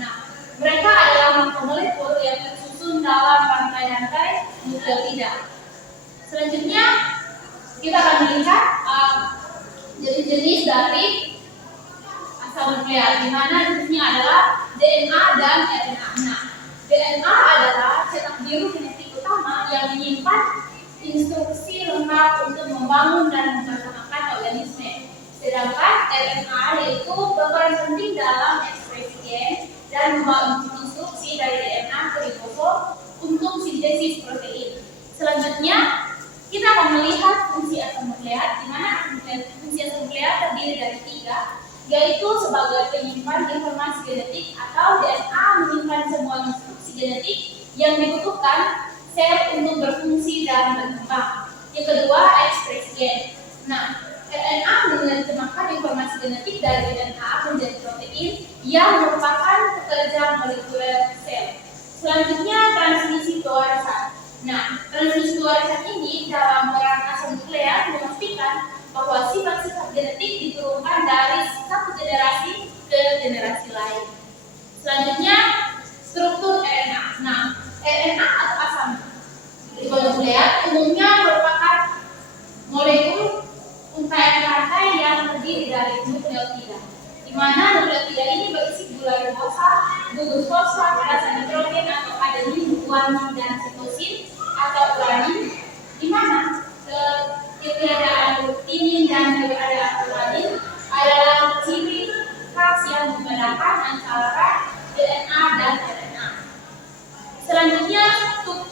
Nah, mereka adalah makromolekul yang tersusun dalam rantai-rantai nukleotida. Selanjutnya kita akan melihat jenis-jenis dari asam nukleat, di mana jenisnya adalah DNA dan RNA. Nah, DNA adalah cetak biru genetik utama yang menyimpan instruksi lengkap untuk membangun dan mempertahankan organisme. Sedangkan RNA yaitu berperan penting dalam ekspresi gen dan membawa instruksi dari DNA ke ribosom untuk sintesis protein. Selanjutnya, kita akan melihat fungsi asam nukleat, di mana fungsi asam nukleat terdiri dari 3, yaitu sebagai penyimpan informasi genetik atau DNA menyimpan semua instruksi genetik yang dibutuhkan sel untuk berfungsi dan berkembang. Yang kedua, ekspresi gen. Nah, RNA menerjemahkan informasi genetik dari DNA menjadi protein yang merupakan pekerja molekuler sel. Selanjutnya, transmisi pewarisan. Nah, transmisi pewarisan ini dalam peran asam nukleat memastikan bahwa sifat-sifat genetik diturunkan dari satu generasi ke generasi lain. Selanjutnya, struktur RNA. Nah, RNA atau asam ribonucleat umumnya merupakan molekul untaian rantai yang terdiri dari nukleotida, di mana nukleotida ini berisi gula ribosa, gugus fosfat, basa nitrogen atau adenin, guanin, dan sitosin atau uranin, di mana keberadaan rutinin dan keberadaan uranin adalah ciri khas yang membedakan antara DNA dan RNA. Selanjutnya,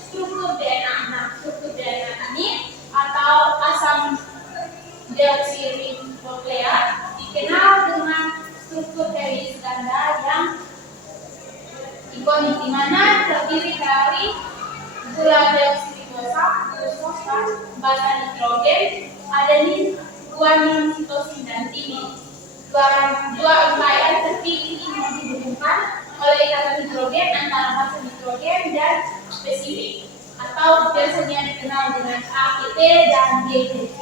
struktur DNA. Nah, struktur DNA ini atau asam deoksiribonukleat dikenal dengan struktur heliks ganda yang ikonik, di mana terdiri dari gula deoksiribosa, gugus fosfat, basa nitrogen, adenin, guanin, sitosin, dan timin. Dua untaian terpilih ini dihubungkan oleh ikatan hidrogen antara basa nitrogen dan spesifik, atau biasanya dikenal dengan AKT dan GTP.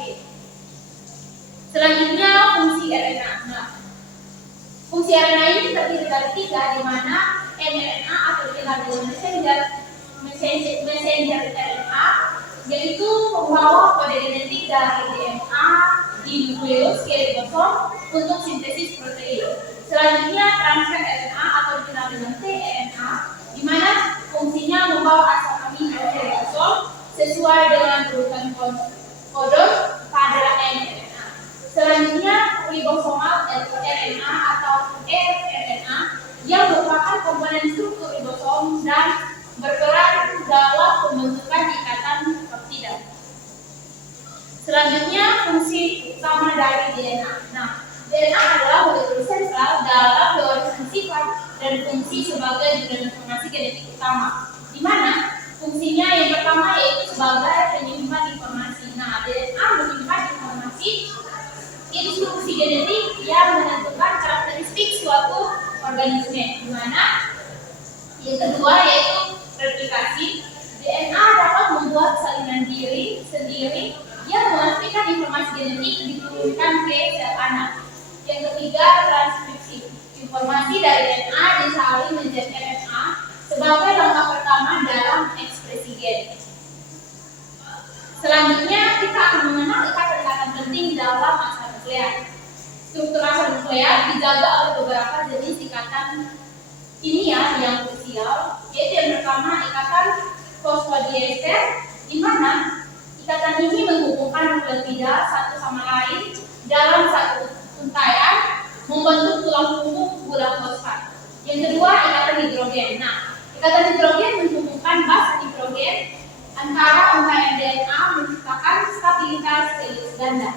Selanjutnya, fungsi RNA. Nah, fungsi RNA ini terdiri dari 3, di mana mRNA atau dikenal dengan messenger RNA, yaitu membawa kode genetik dari DNA di nukleus ke ribosom untuk sintesis protein. Selanjutnya, transfer RNA atau dikenal dengan tRNA, di mana fungsinya membawa asam amino ke ribosom sesuai dengan urutan kodon pada mRNA. Selanjutnya, ribosomal RNA atau rRNA yang merupakan komponen struktur ribosom dan berperan dalam pembentukan ikatan peptida. Selanjutnya, fungsi utama dari DNA. Nah, DNA adalah molekul sentral dalam pewarisan sifat dan fungsi sebagai jurnal informasi genetik utama, di mana fungsinya yang pertama yaitu sebagai penyimpan informasi. Nah, DNA menyimpan informasi instruksi genetik yang menentukan karakteristik suatu organisme, di mana yang kedua yaitu replikasi. DNA dapat membuat salinan diri sendiri yang memastikan informasi genetik diturunkan ke sel anak. Yang ketiga, transkripsi. Informasi dari DNA disalin menjadi RNA sebagai langkah pertama dalam ekspresi gen. Selanjutnya, kita akan mengenal ikatan-ikatan penting dalam asam nukleat. Struktur asam nukleat dijaga oleh beberapa jenis ikatan kimia yang krusial, yaitu yang pertama ikatan fosfodiester, di mana ikatan ini menghubungkan nukleotida satu sama lain dalam satu untaian membentuk tulang punggung gula fosfat. Yang kedua, ikatan hidrogen. Nah, ikatan hidrogen menghubungkan basa nitrogen antara untaian DNA menciptakan stabilitas heliks ganda.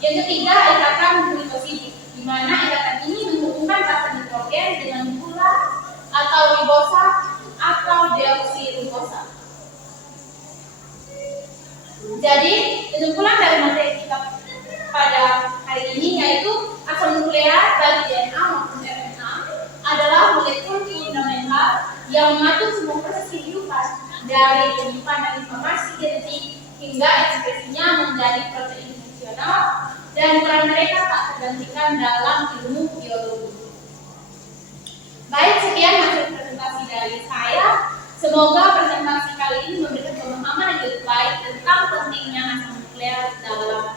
Yang ketiga, ikatan glikosidik, di mana ikatan ini menghubungkan basa nitrogen dengan gula atau ribosa atau deoksiribosa. Jadi, kesimpulan dari materi kita pada hari ini yaitu asam nukleat baik DNA maupun RNA adalah molekul fundamental yang mengatur semua proses kehidupan dari penyimpanan informasi genetik hingga ekspresinya menjadi protein fungsional, dan peran mereka tak tergantikan dalam ilmu biologi. Baik, sekian hasil presentasi dari saya. Semoga presentasi kali ini memberikan pemahaman yang lebih baik tentang pentingnya asam nukleat dalam